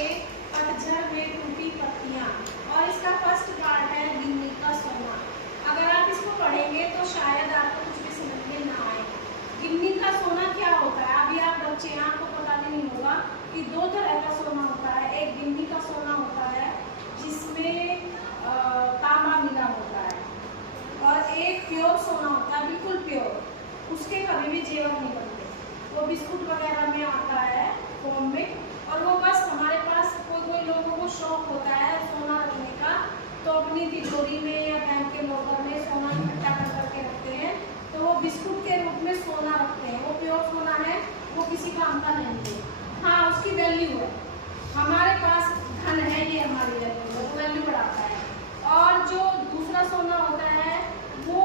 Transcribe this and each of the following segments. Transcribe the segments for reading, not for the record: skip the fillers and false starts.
के पतझड़ में टूटी पत्तियां, और इसका फर्स्ट पार्ट है गिन्नी का सोना। अगर आप इसको पढ़ेंगे तो शायद आपको कुछ भी समझ में ना आए। गिन्नी का सोना क्या होता है? अभी आप बच्चे हैं, आपको पता भी नहीं होगा कि दो तरह का सोना होता है। एक गिन्नी का सोना होता है जिसमें तांबा मिला होता है, और एक प्योर सोना होता है, बिल्कुल प्योर, उसके कभी भी जेवर नहीं बनते। वो बिस्कुट वगैरह में आता है फॉर्म में, और वो बस हमारे पास कोई लोगों को शौक होता है सोना रखने का, तो अपनी तिजोरी में या बैंक के लॉकर में सोना इकट्ठा कर करके रखते हैं, तो वो बिस्कुट के रूप में सोना रखते हैं। वो प्योर सोना है, वो किसी काम का नहीं है। हाँ, उसकी वैल्यू है, हमारे पास धन है, ये हमारी वैल्यू बढ़ाता है। और जो दूसरा सोना होता है वो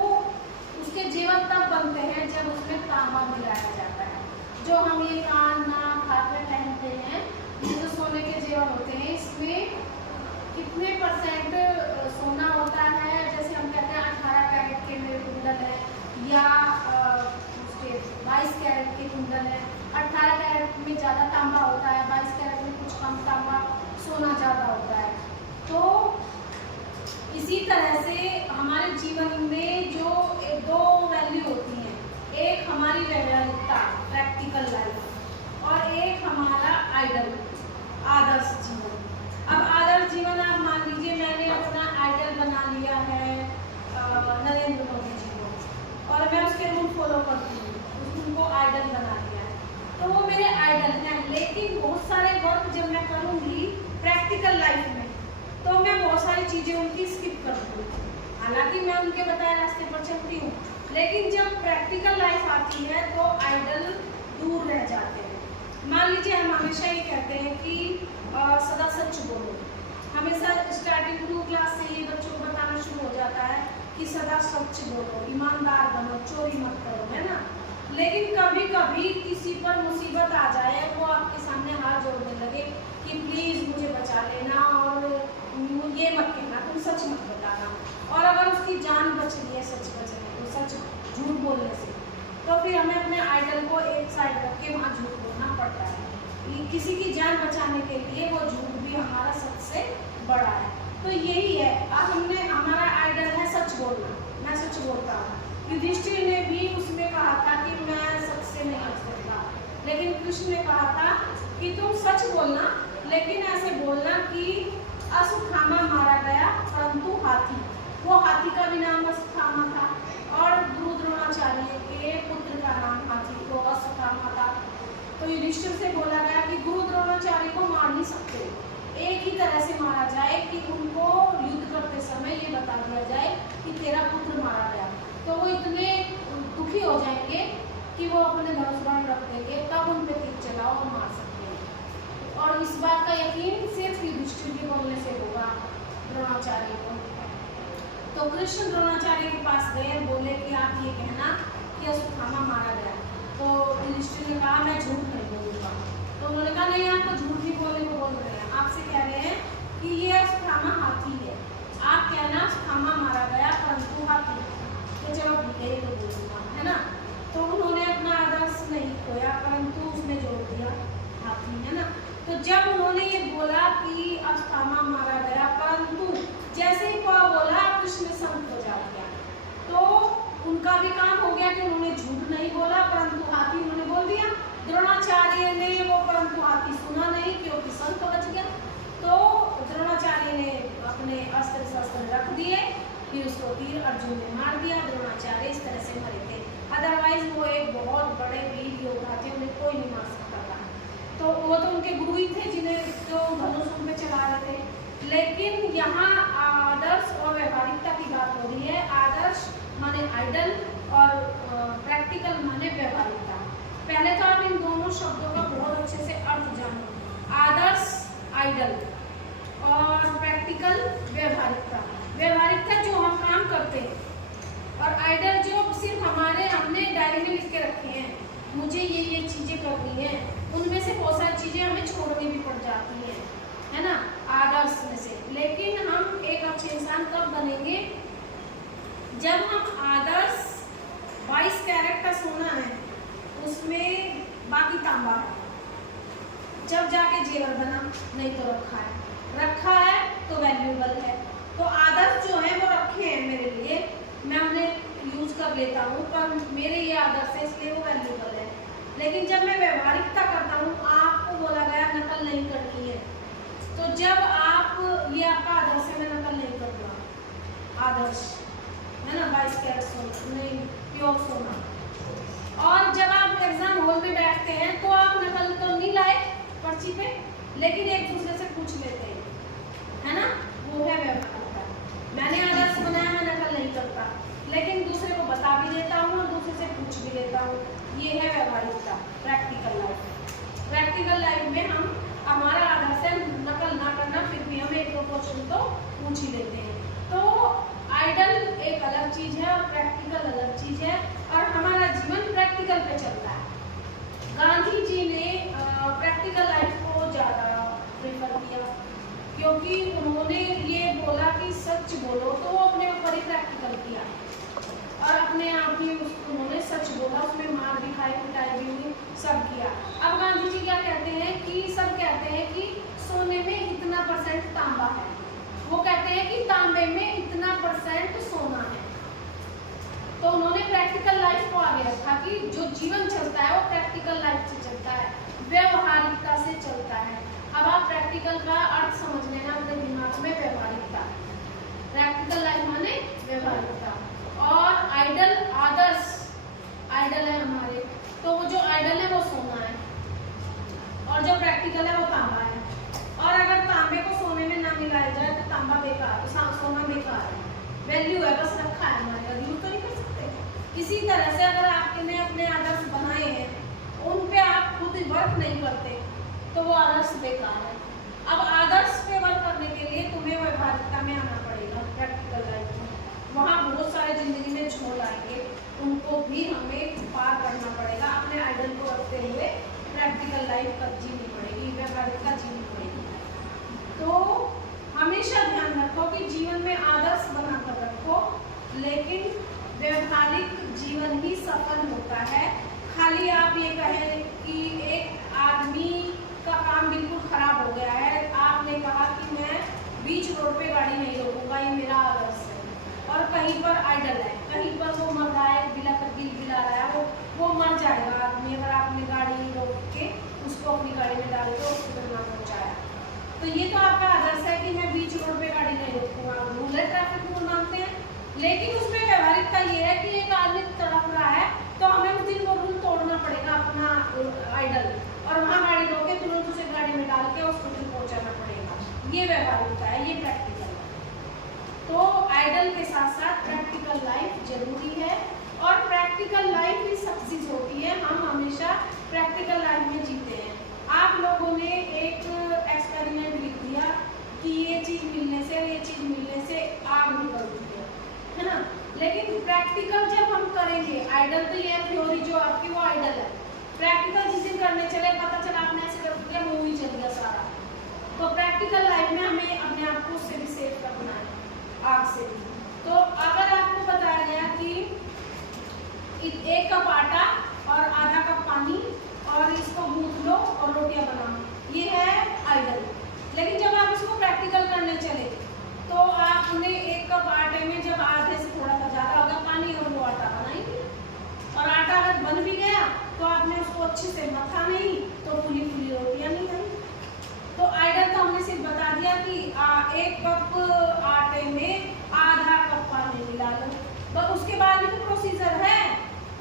उसके जेवर तब बनते हैं जब उसमें तांबा मिलाया जाता है। जो हम ये कान नाक हाथ में पहनते हैं, ये जो सोने के जेवर होते हैं, इसमें कितने परसेंट सोना होता है? जैसे हम कहते हैं 18 कैरेट के मेरे कुंडल है, या उसके 22 कैरेट के कुंडल है। 18 कैरेट में ज़्यादा तांबा होता है, 22 कैरेट में कुछ कम तांबा, सोना ज़्यादा होता है। तो इसी तरह से हमारे जीवन में जो दो वैल्यू होती हैं, एक हमारी व्यवहारिकता प्रैक्टिकल लाइफ, और एक हमारा आइडल आदर्श जीवन। अब आदर्श जीवन आप मान लीजिए मैंने अपना आइडल बना लिया है नरेंद्र मोदी जी को, और मैं उसके रूल फॉलो करती हूँ, उनको आइडल बना लिया है, तो वो मेरे आइडल हैं। लेकिन बहुत सारे वर्क जब मैं करूँगी प्रैक्टिकल लाइफ में, तो मैं बहुत सारी चीज़ें उनकी स्किप कर दूँगी। हालांकि मैं उनके बताए रास्ते पर चलती हूँ, लेकिन जब प्रैक्टिकल लाइफ आती है तो आइडल दूर रह जाते हैं। मान लीजिए हम हमेशा ये कहते हैं कि सदा सच बोलो। हमेशा स्टार्टिंग 2 क्लास से ये बच्चों को बताना शुरू हो जाता है कि सदा सच बोलो, ईमानदार बनो, चोरी मत करो, है ना। लेकिन कभी कभी किसी पर मुसीबत आ जाए, वो आपके सामने हाथ जोड़ने लगे कि प्लीज़ मुझे बचा लेना, और ये मत कहना, तुम सच मत बताना, और अगर उसकी जान बच रही है सच बचने तो, सच झूठ बोलने से, तो फिर हमें अपने आइडल को एक साइड रख के वहाँ झूठ बोलना पड़ता है। किसी की जान बचाने के लिए वो झूठ भी हमारा सच से बड़ा है। तो यही है, अब हमने हमारा आइडल है सच बोलना, मैं सच बोलता हूँ। युधिष्ठिर ने भी उसमें कहा था कि मैं सच से नहीं बच सकता, लेकिन कृष्ण ने कहा था कि तुम सच बोलना, लेकिन ऐसे बोलना कि अश्वत्थामा मारा गया परंतु हाथी, वो हाथी का भी नाम अश्वत्थामा था, और गुरु द्रोणाचार्य के पुत्र का नाम हाथी को अश्वत्थामा था। तो युधिष्ठिर से बोला गया कि गुरु द्रोणाचार्य को मार नहीं सकते, एक ही तरह से मारा जाए कि उनको युद्ध करते समय ये बता दिया जाए कि तेरा पुत्र मारा गया, तो वो इतने दुखी हो जाएंगे कि वो अपने धनुष बाण रख देंगे, तब उन पे तीर चलाओ और मार सकते हैं। और इस बात का यकीन सिर्फ युधिष्ठिर के बोलने से होगा द्रोणाचार्य को। तो कृष्ण द्रोणाचार्य के पास गए, बोले कि आप ये कहना कि अश्वत्थामा मारा गया। तो युधिष्ठिर ने कहा मैं झूठ नहीं बोलूँगा। तो उन्होंने कहा नहीं, आप तो झूठ नहीं बोलने को बोल रहे हैं, आपसे कह रहे हैं कि ये अश्वत्थामा हाथी है, आप कहना अश्वत्थामा मारा गया परंतु हाथी, तो जब आप ही तो बोलूँगा, है ना। तो उन्होंने अपना आदर्श नहीं खोया, परंतु उसमें जोड़ दिया हाथी, है ना। तो जब उन्होंने ये बोला कि अश्वत्थामा मारा गया परंतु, जैसे ही वो बोला कृष्ण संत हो जाता, तो उनका भी काम हो गया कि उन्होंने झूठ नहीं बोला, परंतु हाथी उन्होंने बोल दिया। द्रोणाचार्य ने वो परंतु हाथी सुना नहीं क्योंकि संत बच गया। तो द्रोणाचार्य ने अपने अस्त्र शस्त्र रख दिए, फिर उसको तीर अर्जुन ने मार दिया। द्रोणाचार्य इस तरह से मरे थे, अदरवाइज वो एक बहुत बड़े वीर योद्धा थे, उन्हें कोई नहीं मार सकता था। तो वो तो उनके गुरु ही थे जिन्हें जो धनुष उन पे चला रहे थे। लेकिन यहाँ आदर्श और व्यवहारिकता की बात हो रही है। आदर्श माने आइडल और प्रैक्टिकल माने व्यवहारिकता। पहले तो आप इन दोनों शब्दों का बहुत अच्छे से अर्थ जानो। आदर्श आइडल और प्रैक्टिकल व्यवहारिकता। व्यवहारिकता जो हम काम करते हैं, और आइडल जो सिर्फ हमने डायरी में लिख के रखे हैं, मुझे ये चीज़ें करनी है, उनमें से बहुत सारी चीज़ें हमें छोड़नी भी पड़ जाती हैं, है ना, आदर्श में से। लेकिन हम एक अच्छे इंसान कब बनेंगे? जब हम आदर्श 22 कैरेट का सोना है, उसमें बाकी तांबा है, जब जाके जेवर बना, नहीं तो रखा है तो वैल्यूएबल है। तो आदर्श जो है वो रखे हैं मेरे लिए, मैं उन्हें यूज कर लेता हूँ, पर मेरे ये आदर्श है इसलिए वो वैल्यूएबल है। लेकिन जब मैं व्यवहारिकता करता हूँ, आपको बोला गया नकल नहीं करनी है, तो जब आप, ये आपका आदर्श है, मैं नकल नहीं करूँगा, आदर्श है ना, 22 कैरेट सोना नहीं, प्योर सोना। और जब आप एग्जाम हॉल में बैठते हैं तो आप नकल तो नहीं लाए पर्ची पे, लेकिन एक दूसरे से पूछ लेते हैं, है ना, वो है व्यवहारिकता। मैंने आदर्श बनाया, मैं नकल नहीं करता, लेकिन दूसरे को बता भी देता हूँ और दूसरे से पूछ भी लेता हूँ, ये है व्यवहारिकता। प्रैक्टिकल लाइफ में हम, हमारा आदर्श है नकल ना करना, फिर भी हम एक दो क्वेश्चन तो पूछ ही लेते हैं। तो आइडल एक अलग चीज है और प्रैक्टिकल अलग चीज है, और हमारा जीवन प्रैक्टिकल पे चलता है। गांधी जी ने प्रैक्टिकल लाइफ को ज़्यादा प्रेफर किया, क्योंकि उन्होंने ये बोला कि सच बोलो, तो वो अपने ऊपर ही प्रैक्टिकल किया और अपने आप ही उन्होंने सच बोला, उसमें मार भी खाई, पिटाई भी हुई, सब किया। अब गांधी जी क्या कहते हैं कि सब कहते हैं कि सोने में इतना % तांबा है, वो कहते हैं कि तांबे में इतना % सोना है। तो उन्होंने प्रैक्टिकल लाइफ को आगे रखा कि जो जीवन चलता है वो प्रैक्टिकल लाइफ से चलता है, व्यवहारिकता से चलता है। अब आप प्रैक्टिकल का अर्थ समझ लेना अपने दिमाग में, व्यवहारिकता, प्रैक्टिकल लाइफ माने व्यवहारिकता। और आइडल, आदर्श आइडल है हमारे, तो वो जो आइडल है वो सोना है और जो प्रैक्टिकल है वो तांबा है। और अगर तांबे को सोने में ना मिलाया जाए तो तांबा बेकार, सोना बेकार है, वैल्यू है, बस रखा है हमारे, यूज तो नहीं कर सकते। इसी तरह से अगर आपने अपने आदर्श बनाए हैं, उन पे आप खुद वर्क नहीं करते तो वो आदर्श बेकार है। अब आदर्श पे वर्क करने के लिए तुम्हें व्यवहारिकता में आना पड़ेगा, प्रैक्टिकल लाइफ में। वहाँ बहुत सारे जिंदगी में झोल आएंगे, उनको भी हमें पार करना पड़ेगा। अपने आइडल को रखते हुए प्रैक्टिकल लाइफ तक जीनी पड़ेगी, व्यवहारिकता जीनी पड़ेगी। तो हमेशा ध्यान रखो कि जीवन में आदर्श बनाकर रखो, लेकिन व्यवहारिक जीवन ही सफल होता है। खाली आप ये कहें कि एक आदमी का काम बिल्कुल खराब हो गया है, आपने कहा कि मैं बीच रोड पे गाड़ी नहीं रोकूंगा, ये मेरा आदर्श है, और कहीं पर आइडल है, कहीं पर वो मर रहा है, बिला रहा है, वो मर जाएगा आदमी अगर आपने गाड़ी रोक के उसको अपनी गाड़ी में डाल के हॉस्पिटल ना पहुँचाया। तो ये तो आपका आदर्श है कि मैं बीच रोड पे गाड़ी नहीं रोकूंगा, रूल है, ट्रैफिक रूल मानते हैं, लेकिन उसमें व्यवहारिकता ये है कि एक आदमी तड़प रहा है तो हमें उस दिन वो रूल तोड़ना पड़ेगा, अपना आइडल, और वहाँ गाड़ी रोके तुरंत उसे गाड़ी में डाल के हॉस्पिटल पहुँचाना पड़ेगा। ये व्यवहारिकता है, ये प्रैक्टिकल है। तो आइडल के साथ साथ प्रैक्टिकल लाइफ जरूरी है, और प्रैक्टिकल लाइफ ही सक्सेस होती है। हम हमेशा प्रैक्टिकल लाइफ में जीते हैं। आप लोगों ने एक एक्सपेरिमेंट लिख दिया कि ये चीज़ मिलने से, ये चीज़ मिलने से आग निकलती है ना, लेकिन प्रैक्टिकल जब हम करेंगे, आइडल तो ये थ्योरी जो आपकी वो आइडल है, प्रैक्टिकल जिस दिन करने चले पता चला आपने ऐसे कर दिया, मूवी चल गया सारा। तो प्रैक्टिकल लाइफ में हमें अपने आप को उससे भी सेव करना है, आग से भी। तो अगर आपको बताया गया कि 1 कप आटा और आधा कप पानी और इसको गूंथ लो और रोटियां बनाओ, ये है आइडल। लेकिन जब आप इसको प्रैक्टिकल करने चले तो आपने 1 कप आटे में जब आधे से थोड़ा सा ज़्यादा होगा पानी और वो आटा बनाएंगे, और आटा अगर बन भी गया तो आपने उसको अच्छे से मथा नहीं तो फूली फूली रोटियां नहीं बनी। तो आइडल तो हमने सिर्फ बता दिया कि 1 कप आटे में आधा कप पानी मिला लो, बस उसके बाद भी तो प्रोसीजर है,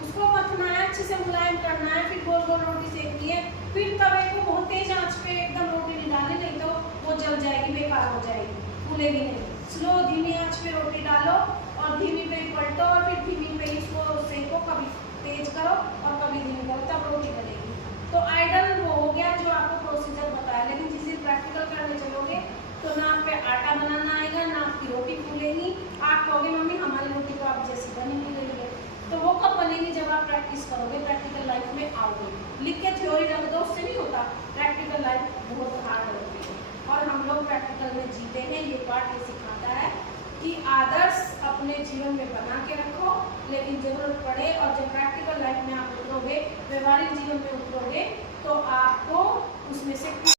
उसको मथना है, अच्छे से मुलायम करना है, फिर गोल गोल रोटी सेकनी है, फिर तवे को बहुत तेज आंच पे एकदम रोटी नहीं डालनी, नहीं तो वो जल जाएगी, बेकार हो जाएगी, फूलेगी नहीं। स्लो धीमी आंच पे रोटी डालो और धीमी पे पलटो, और फिर धीमी पे इसको सेको, कभी तेज करो और कभी धीमी करो, तब रोटी बनेगी। तो आइडल वो हो गया जो आपको प्रोसीजर बताया, लेकिन जिस दिन प्रैक्टिकल करने चलोगे तो ना आप पे आटा बनाना आएगा, ना आपकी रोटी फूलेगी, आप कहोगे मम्मी हमारी रोटी तो आप जैसी बनी नहीं रही है। तो वो कब बनेगी? जब आप प्रैक्टिस करोगे, प्रैक्टिकल लाइफ में आओगे। लिख के थ्योरी रख दो, उससे नहीं होता। प्रैक्टिकल लाइफ बहुत हार्ड होती है और हम लोग प्रैक्टिकल में जीते हैं। ये पाठ ये सिखाता है कि आदर्श अपने जीवन में बना के रखो, लेकिन जरूरत पड़े और जब प्रैक्टिकल लाइफ में आप उतरोगे, व्यवहारिक जीवन में उतरोगे, तो आपको